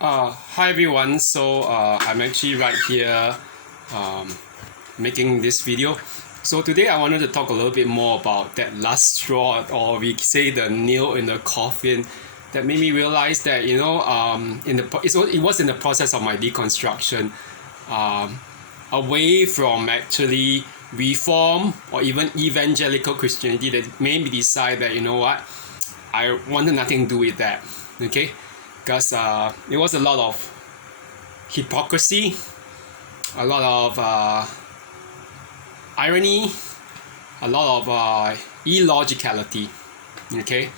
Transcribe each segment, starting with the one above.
Hi everyone. I'm actually right here um, making this video. So today I wanted to talk a little bit more about that last straw, or we say the nail in the coffin, that made me realize that it was in the process of my deconstruction, um, away from actually reform or even evangelical Christianity, that made me decide that I wanted nothing to do with that. Okay, because it was a lot of hypocrisy, a lot of irony, a lot of illogicality. Okay,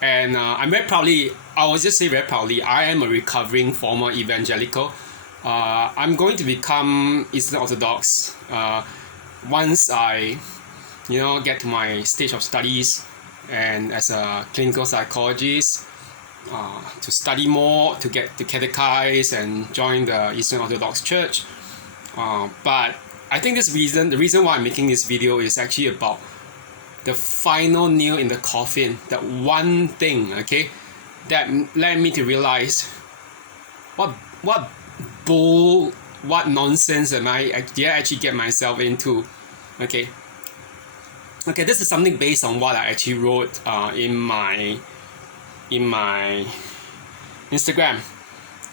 and I'm very proudly, I will just say very proudly, I am a recovering former evangelical. I'm going to become Eastern Orthodox once I get to my stage of studies and as a clinical psychologist, to study more, to get to catechize and join the Eastern Orthodox Church. But I think the reason why I'm making this video is actually about the final nail in the coffin, that one thing, okay, that led me to realize what bull, what nonsense did I actually get myself into, okay. Okay, this is something based on what I actually wrote in my Instagram.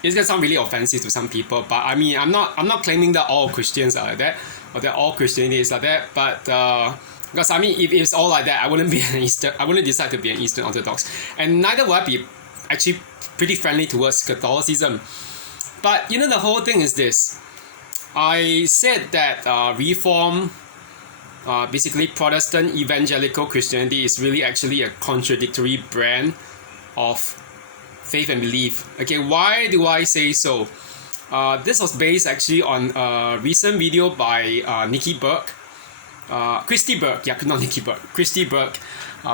It's gonna sound really offensive to some people, but I mean, I'm not claiming that all Christians are like that or that all Christianity is like that. But because I mean, if it's all like that, I wouldn't decide to be an Eastern Orthodox, and neither would I be actually pretty friendly towards Catholicism. But the whole thing is this: I said that Reform, basically Protestant evangelical Christianity, is really actually a contradictory brand of faith and belief. Okay, why do I say so? This was based actually on a recent video by Christy Burke, not Nikki Burke, Christy Burke,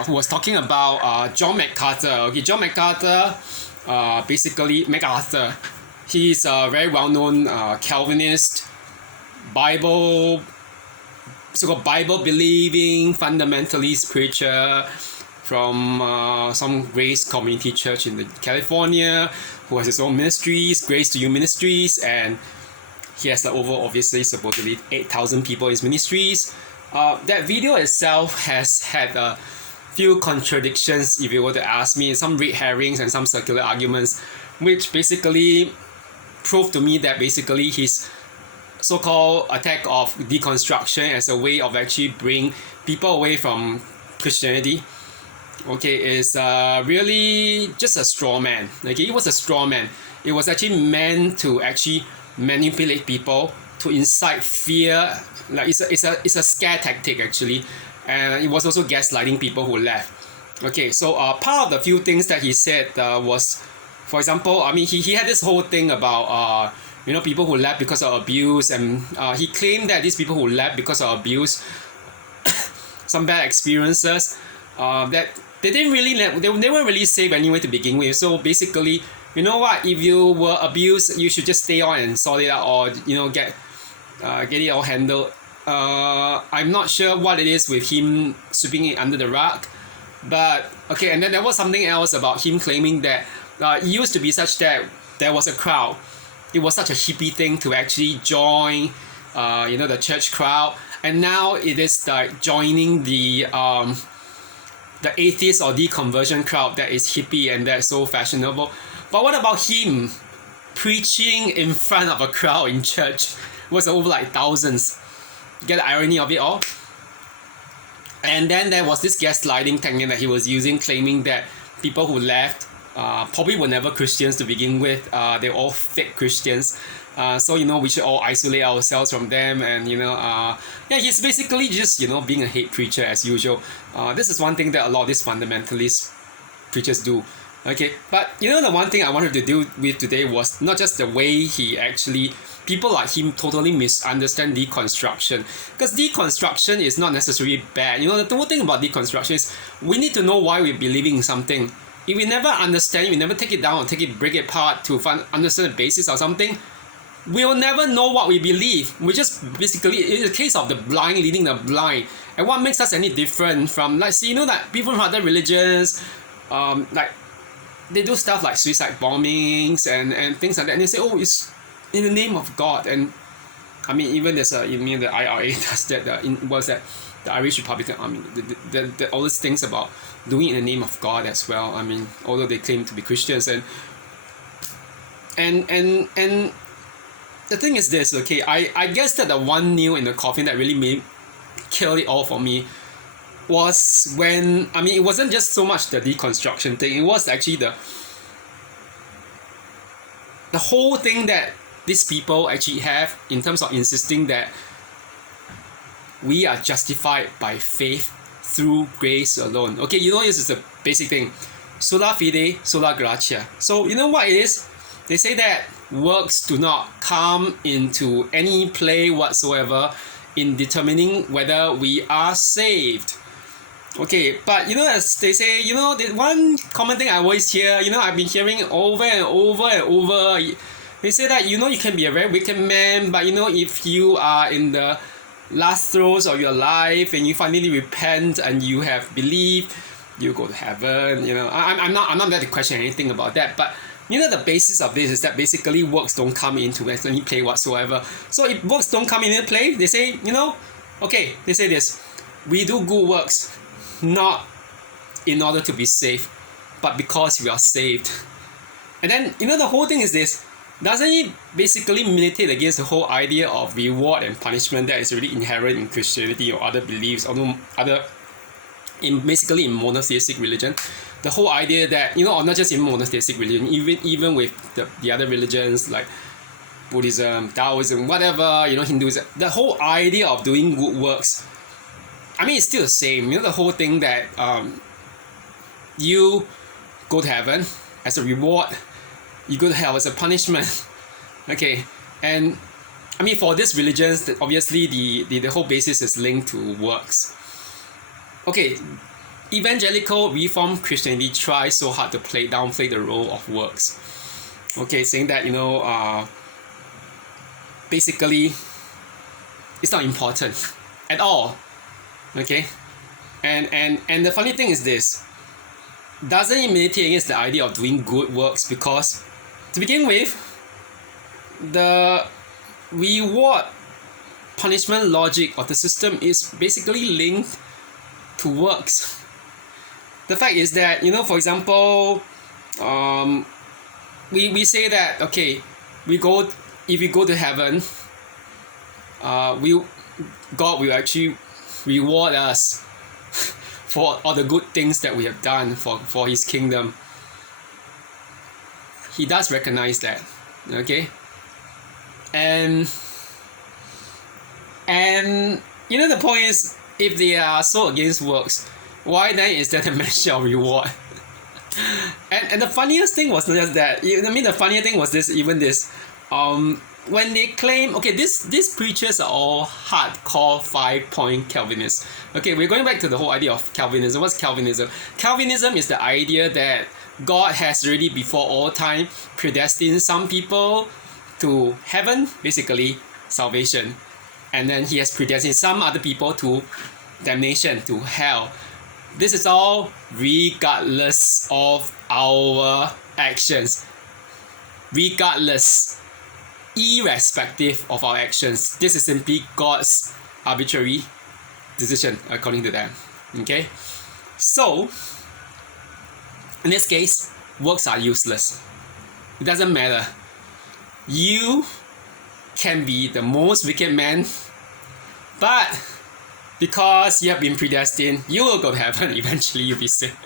who was talking about John MacArthur. Okay, John MacArthur, basically MacArthur, he's a very well-known Calvinist, so-called Bible-believing fundamentalist preacher from some Grace Community Church in California, who has his own ministries, Grace to You Ministries, and he has obviously supposedly 8,000 people in his ministries. That video itself has had a few contradictions, if you were to ask me, some red herrings and some circular arguments, which basically prove to me that basically his so-called attack of deconstruction as a way of actually bring people away from Christianity, okay, is really just a straw man. Okay, it was a straw man. It was actually meant to actually manipulate people, to incite fear. Like it's a scare tactic actually, and it was also gaslighting people who left. Okay, so part of the few things that he said was, for example, I mean, he had this whole thing about people who left because of abuse, and he claimed that these people who left because of abuse, some bad experiences, that they didn't really they weren't really safe anyway to begin with. So basically, you know what, if you were abused, you should just stay on and sort it out, or get it all handled. I'm not sure what it is with him sweeping it under the rug, but okay. And then there was something else about him claiming that it used to be such that there was a crowd. It was such a hippie thing to actually join the church crowd, and now it is like joining the atheist or deconversion crowd that is hippie and that's so fashionable. But what about him preaching in front of a crowd in church? It was over like thousands. You get the irony of it all? And then there was this gaslighting technique that he was using, claiming that people who left probably were never Christians to begin with. They're all fake Christians. So we should all isolate ourselves from them, and he's basically just being a hate preacher as usual. This is one thing that a lot of these fundamentalist preachers do. Okay, but the one thing I wanted to deal with today was not just the way people like him totally misunderstand deconstruction, because deconstruction is not necessarily bad. The whole thing about deconstruction is we need to know why we're believing in something. If we never understand, we never take it down or break it apart to understand the basis of something, we will never know what we believe. We just basically, it's a case of the blind leading the blind. And what makes us any different from, like, see, that people from other religions, like they do stuff like suicide bombings and things like that, and they say, oh, it's in the name of God. And I mean, even there's the IRA does that. The Irish Republican Army, all these things about doing it in the name of God as well. I mean, although they claim to be Christians, and the thing is this, okay, I guess that the one nail in the coffin that really kill it all for me was when, I mean, it wasn't just so much the deconstruction thing, it was actually the whole thing that these people actually have in terms of insisting that we are justified by faith through grace alone. Okay, this is the basic thing. Sola fide, sola gratia. So you know what it is? They say that works do not come into any play whatsoever in determining whether we are saved. Okay, but as they say, the one common thing I always hear, I've been hearing over and over and over. They say that, you can be a very wicked man, but if you are in the last throes of your life and you finally repent and you have believed, you go to heaven. I'm not there to question anything about that, but the basis of this is that basically works don't come into any play whatsoever. So if works don't come into play, they say, okay, they say this: we do good works not in order to be saved, but because we are saved. And then the whole thing is this: doesn't it basically militate against the whole idea of reward and punishment that is really inherent in Christianity or other beliefs, basically in monotheistic religion? The whole idea that, or not just in monotheistic religion, even with the other religions like Buddhism, Taoism, whatever, Hinduism, the whole idea of doing good works, I mean, it's still the same. The whole thing that you go to heaven as a reward, you go to hell as a punishment. Okay, and I mean, for these religions, obviously the whole basis is linked to works. Okay, Evangelical Reformed Christianity tries so hard to downplay the role of works. Okay, saying that basically it's not important at all. Okay, and the funny thing is this: doesn't it militate against the idea of doing good works? Because to begin with, the reward punishment logic of the system is basically linked to works. The fact is that, for example, we say that, okay, if we go to heaven, God will actually reward us for all the good things that we have done for His kingdom. He does recognize that, okay? And the point is, if they are so against works, why then is that a measure of reward? and the funniest thing was not just that. The funniest thing was this. When they claim, okay, these preachers are all hardcore 5-point Calvinists. Okay, we're going back to the whole idea of Calvinism. What's Calvinism? Calvinism is the idea that God has already before all time predestined some people to heaven, basically salvation, and then He has predestined some other people to damnation, to hell. This is all regardless of our actions. Irrespective of our actions. This is simply God's arbitrary decision, according to them. Okay? So, in this case, works are useless. It doesn't matter. You can be the most wicked man, but because you have been predestined, you will go to heaven. Eventually you'll be saved.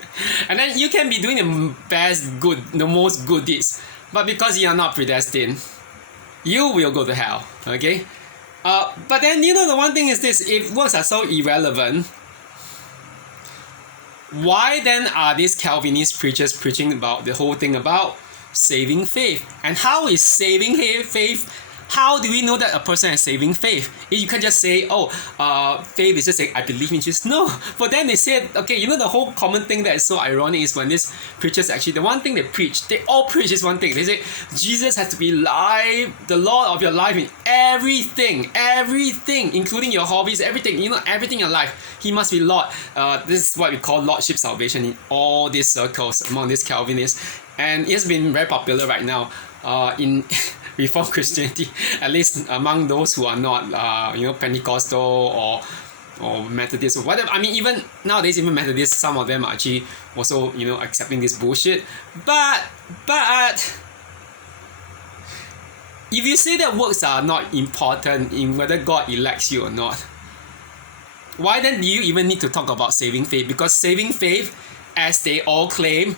And then you can be doing the most good deeds, but because you are not predestined, you will go to hell. Okay? But then, the one thing is this: if works are so irrelevant, why then are these Calvinist preachers preaching about the whole thing about saving faith? And how is saving faith How do we know that a person has saving faith? You can't just say, faith is just saying, I believe in Jesus. No. For them, they said, okay, the whole common thing that is so ironic is when these preachers actually, the one thing they preach, they all preach is one thing. They say, Jesus has to be life, the Lord of your life in everything, including your hobbies, everything, everything in your life. He must be Lord. This is what we call Lordship salvation in all these circles, among these Calvinists. And it's been very popular right now in Reformed Christianity, at least among those who are not, Pentecostal or Methodist or whatever. I mean, even nowadays, even Methodists, some of them are actually also, accepting this bullshit. But if you say that works are not important in whether God elects you or not, why then do you even need to talk about saving faith? Because saving faith, as they all claim,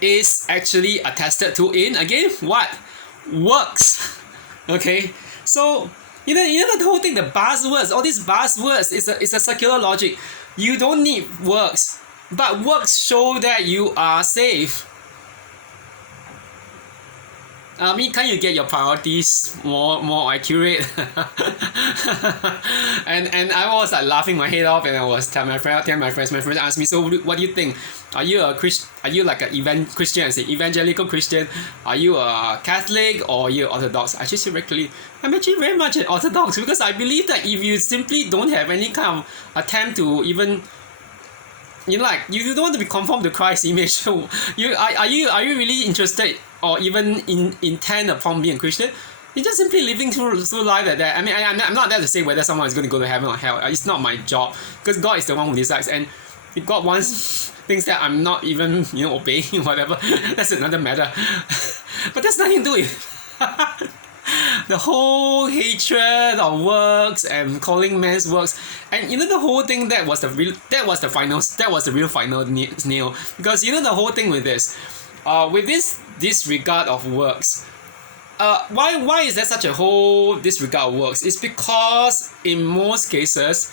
is actually attested to in, again, what? Works. Okay? So, the whole thing, the buzzwords, all these buzzwords, is a secular logic. You don't need works, but works show that you are saved. Can you get your priorities more accurate? and I was like laughing my head off, and I was telling my friends asked me, so what do you think? Are you a Christian? Are you like a Christian? I say evangelical Christian. Are you a Catholic or are you Orthodox? I actually say very clearly, I'm actually very much an Orthodox, because I believe that if you simply don't have any kind of attempt to even you don't want to be conformed to Christ's image. Are you really interested or even intent upon being a Christian? You're just simply living through life like that. I mean, I'm not there to say whether someone is going to go to heaven or hell. It's not my job, because God is the one who decides. And if God wants things that I'm not even obeying, whatever, that's another matter. But that's nothing to do with the whole hatred of works and calling men's works. And the whole thing, that was the real final nail. Because the whole thing with this disregard of works, why is there such a whole disregard of works? It's because in most cases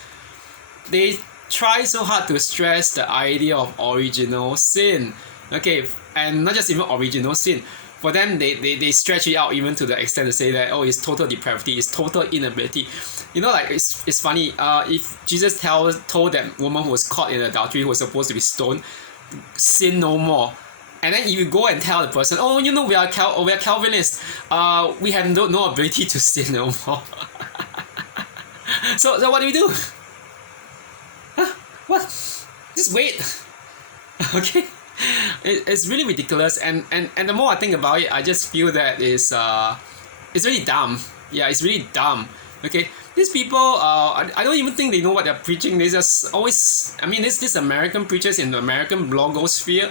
they try so hard to stress the idea of original sin. Okay, and not just even original sin. For them, they stretch it out even to the extent to say that, it's total depravity, it's total inability. It's funny. If Jesus told that woman who was caught in adultery, who was supposed to be stoned, sin no more. And then if you go and tell the person, we are Calvinists, we have no ability to sin no more. So what do we do? Huh? What? Just wait. Okay. It's really ridiculous, and the more I think about it, I just feel that it's really dumb. Yeah, it's really dumb. Okay, these people, I don't even think they know what they're preaching. They just always, this American preachers in the American blogosphere,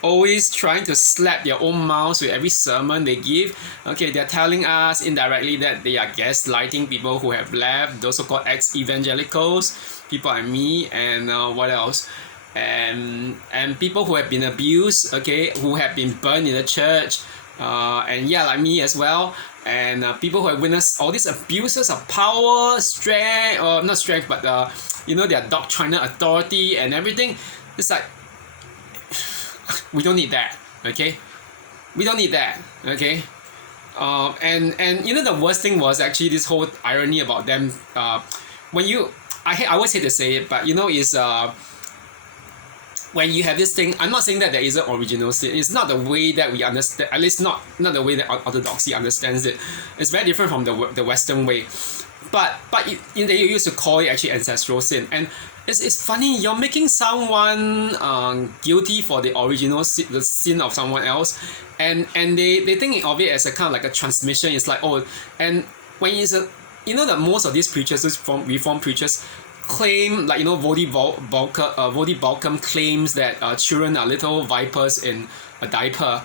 always trying to slap their own mouths with every sermon they give. Okay, they're telling us indirectly that they are gaslighting people who have left, those so-called ex-evangelicals, people like me, and what else? And people who have been abused, okay, who have been burned in the church, and like me as well, and people who have witnessed all these abuses of power, strength, or not strength, but their doctrinal authority and everything. It's like, we don't need that, okay? We don't need that, okay? And the worst thing was actually this whole irony about them. I always hate to say it, but is when you have this thing, I'm not saying that there isn't original sin. It's not the way that we understand, at least not the way that Orthodoxy understands it. It's very different from the Western way. But they used to call it actually ancestral sin. And it's funny, you're making someone guilty for the original sin, the sin of someone else, and they think of it as a kind of like a transmission. It's like, and when it's that most of these preachers, these Reformed preachers, claim, like Voddie Baucham claims that children are little vipers in a diaper.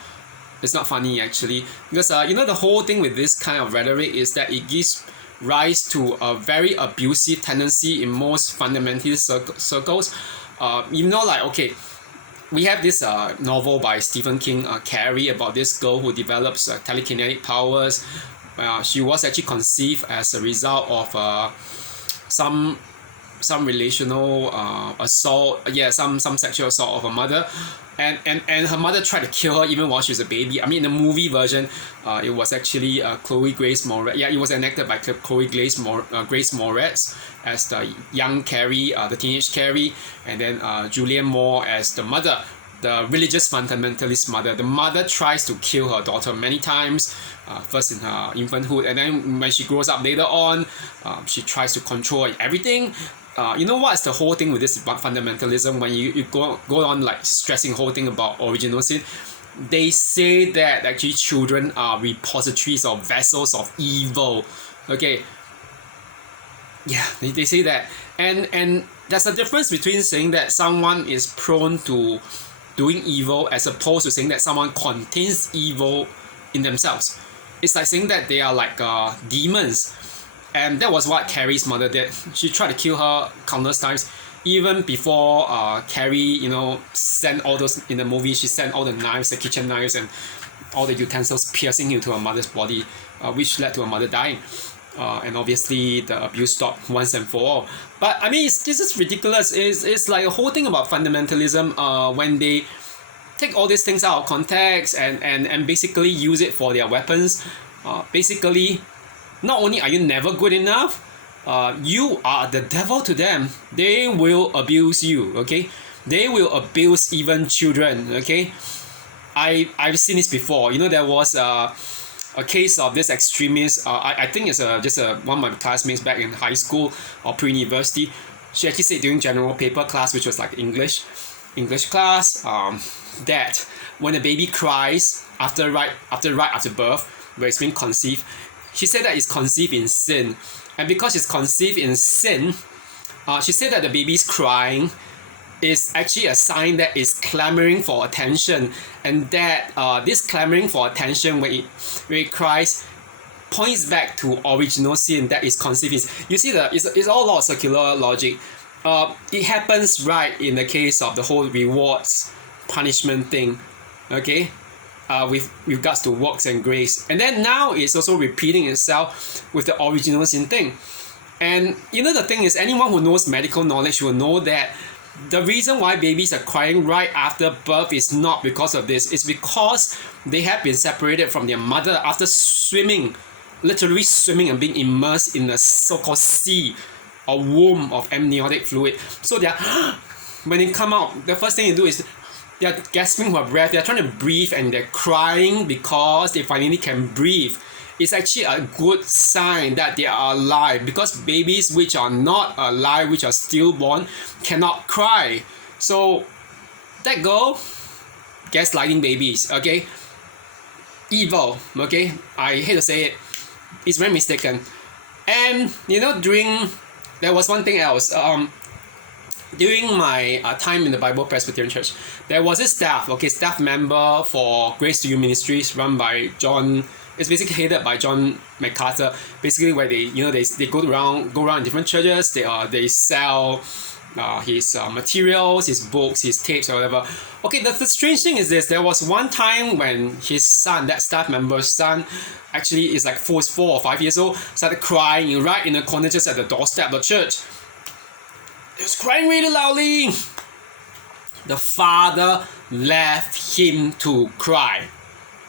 It's not funny actually, because the whole thing with this kind of rhetoric is that it gives rise to a very abusive tendency in most fundamentalist circles. Okay, we have this novel by Stephen King, Carrie, about this girl who develops telekinetic powers. She was actually conceived as a result of some some relational assault, some sexual assault of her mother, and her mother tried to kill her even while she was a baby. I mean, in the movie version, it was actually Chloe Grace Moretz. Yeah, it was enacted by Chloe Grace Moretz as the young Carrie, the teenage Carrie, and then Julianne Moore as the mother, the religious fundamentalist mother. The mother tries to kill her daughter many times, first in her infanthood, and then when she grows up later on, she tries to control everything. You know what's the whole thing with this fundamentalism? When you go on like stressing the whole thing about original sin, they say that actually children are repositories or vessels of evil. Okay. Yeah, they say that, and there's a difference between saying that someone is prone to doing evil as opposed to saying that someone contains evil in themselves. It's like saying that they are like demons. And that was what Carrie's mother did. She tried to kill her countless times. Even before Carrie, sent all those, in the movie, she sent all the knives, the kitchen knives, and all the utensils piercing into her mother's body, which led to her mother dying. And obviously the abuse stopped once and for all. But I mean, this is ridiculous. It's like a whole thing about fundamentalism when they take all these things out of context and basically use it for their weapons. Basically, not only are you never good enough, you are the devil to them. They will abuse you, okay? They will abuse even children, okay? I've seen this before. There was a case of this extremist. I think it's one of my classmates back in high school or pre-university. She actually said during general paper class, which was like English class, that when a baby cries after birth, where it's being conceived, she said that it's conceived in sin. And because it's conceived in sin, she said that the baby's crying is actually a sign that it's clamoring for attention, and that this clamoring for attention when it cries points back to original sin that is conceived in. You see, it's all about circular logic. It happens right in the case of the whole rewards punishment thing, okay? With regards to works and grace, and then now it's also repeating itself with the original sin thing. And the thing is, anyone who knows medical knowledge will know that the reason why babies are crying right after birth is not because of this. It's because they have been separated from their mother after swimming, literally swimming and being immersed in a so-called sea or womb of amniotic fluid. So they're when they come out, the first thing they do is they're gasping for breath, they're trying to breathe, and they're crying because they finally can breathe. It's actually a good sign that they are alive, because babies which are not alive, which are stillborn, cannot cry. So that girl, gaslighting babies, okay? Evil, okay? I hate to say it. It's very mistaken. And there was one thing else. During my time in the Bible Presbyterian Church, there was this staff member for Grace to You Ministries, run by John. It's basically headed by John MacArthur. Basically, where they go around in different churches. They sell his materials, his books, his tapes, or whatever. Okay, the strange thing is this: there was one time when his son, that staff member's son, actually is like 4 or 5 years old, started crying right in the corner just at the doorstep of the church. He was crying really loudly. The father left him to cry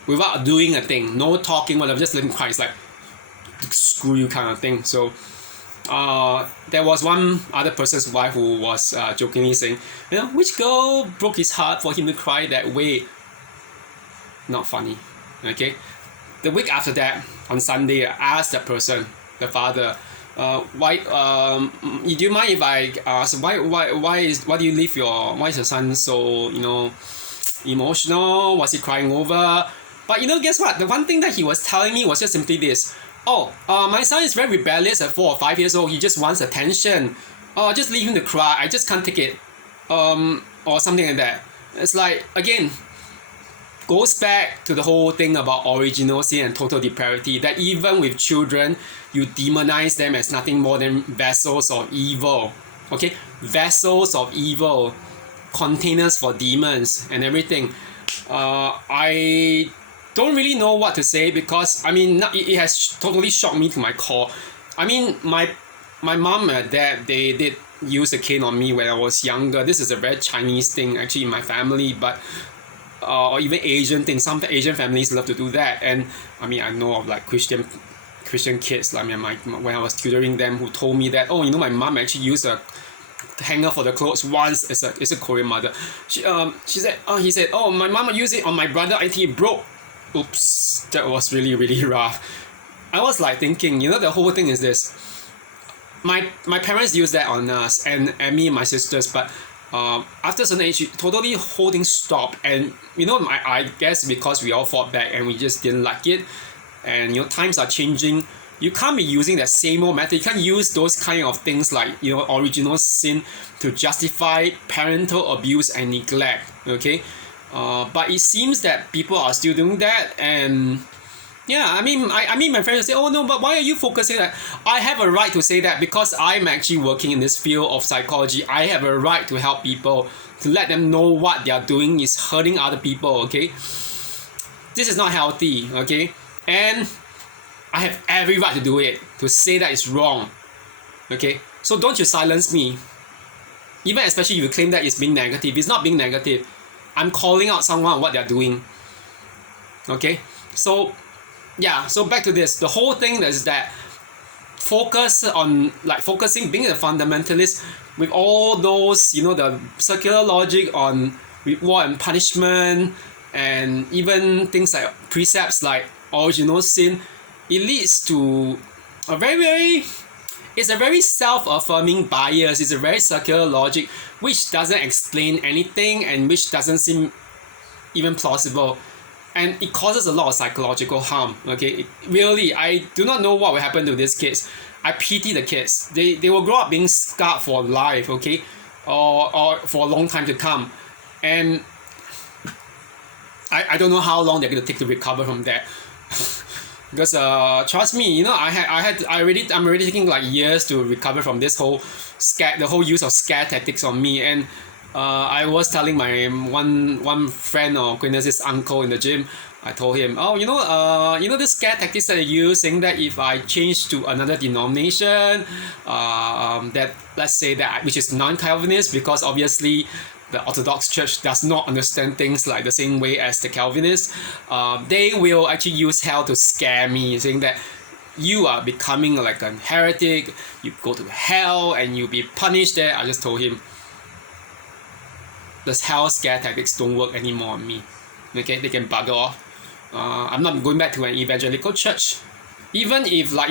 without doing a thing, no talking, whatever, just let him cry. It's like, screw you kind of thing. So there was one other person's wife who was jokingly saying, which girl broke his heart for him to cry that way? Not funny, okay? The week after that, on Sunday, I asked that person, the father, why do you mind if I ask why do you leave why is your son so emotional? Was he crying over? But guess what? The one thing that he was telling me was just simply this: my son is very rebellious at 4 or 5 years old. He just wants attention. Just leave him to cry. I just can't take it. Or something like that. It's like, again, goes back to the whole thing about original sin and total depravity, that even with children, you demonize them as nothing more than vessels of evil. Okay? Vessels of evil, containers for demons and everything. I don't really know what to say, because it has totally shocked me to my core. My mom and dad, they did used a cane on me when I was younger. This is a very Chinese thing actually in my family, but or even Asian thing. Some Asian families love to do that. And I mean, I know of like Christian kids. I mean, when I was tutoring them, who told me that, oh, my mom actually used a hanger for the clothes once. It's a Korean mother. He said, oh, my mom used it on my brother until it broke. Oops, that was really, really rough. I was like thinking, the whole thing is this. My parents used that on us and me and my sisters, but after a certain age, totally whole thing stopped. And I guess because we all fought back and we just didn't like it, and times are changing. You can't be using that same old method. You can't use those kind of things like original sin to justify parental abuse and neglect. Okay, but it seems that people are still doing that. And yeah, I mean my friends say, oh no, but why are you focusing that? I have a right to say that because I'm actually working in this field of psychology. I have a right to help people, to let them know what they are doing is hurting other people. Okay, this is not healthy. Okay, and I have every right to do it, to say that it's wrong. Okay, so don't you silence me. Even especially if you claim that it's being negative. It's not being negative. I'm calling out someone on what they're doing. Okay, so yeah, so back to this. The whole thing is that focusing being a fundamentalist with all those, the circular logic on reward and punishment, and even things like precepts like original sin, it leads to a it's a very self-affirming bias. It's a very circular logic which doesn't explain anything and which doesn't seem even plausible. And it causes a lot of psychological harm. Okay, really, I do not know what will happen to these kids. I pity the kids. They will grow up being scarred for life. Okay, or for a long time to come. And I don't know how long they're going to take to recover from that. Because trust me, I'm already taking like years to recover from this whole the whole use of scare tactics on me. And I was telling my one friend or acquaintance's uncle in the gym. I told him, oh, this scare tactics that I use, saying that if I change to another denomination, that let's say that which is non-Calvinist, because obviously the Orthodox Church does not understand things like the same way as the Calvinists, they will actually use hell to scare me, saying that you are becoming like a heretic, you go to hell and you'll be punished there. I just told him, the hell scare tactics don't work anymore on me. Okay, they can bugger off. I'm not going back to an evangelical church. Even if I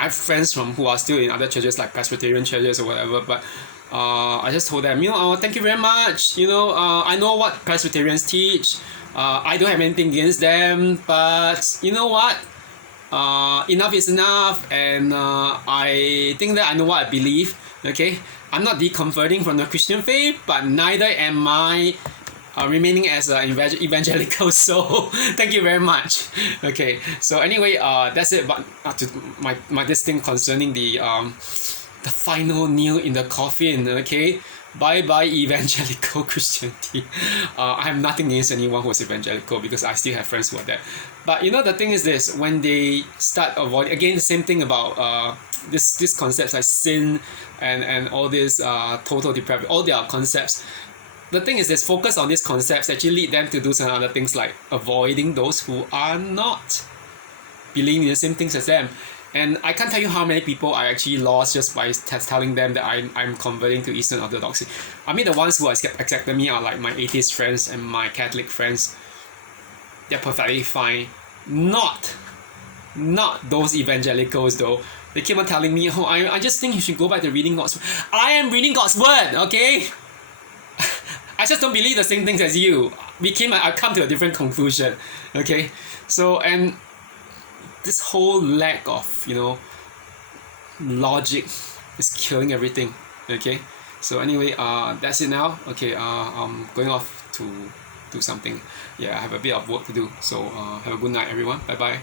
have friends who are still in other churches like Presbyterian churches or whatever, but I just told them, thank you very much. I know what Presbyterians teach. I don't have anything against them, but you know what? Enough is enough, and I think that I know what I believe. Okay, I'm not deconverting from the Christian faith, but neither am I remaining as an evangelical. So thank you very much. Okay, so anyway, that's it. But to my this thing concerning the final nail in the coffin. Okay, bye bye evangelical Christianity. I have nothing against anyone who is evangelical, because I still have friends who are that. But the thing is this: when they start avoiding, again, the same thing about this concepts like sin and all this total depravity, all their concepts. The thing is this: focus on these concepts actually lead them to do some other things like avoiding those who are not believing in the same things as them. And I can't tell you how many people I actually lost just by telling them that I'm converting to Eastern Orthodoxy. I mean, the ones who accepted me are like my atheist friends and my Catholic friends. They're perfectly fine. Not those evangelicals though. They keep on telling me, oh, I just think you should go back to reading God's word. I am reading God's word, okay? I just don't believe the same things as you. I've come to a different conclusion, okay? So, and this whole lack of, logic is killing everything, okay? So anyway, that's it now. Okay, I'm going off to do something. Yeah, I have a bit of work to do. So have a good night, everyone. Bye-bye.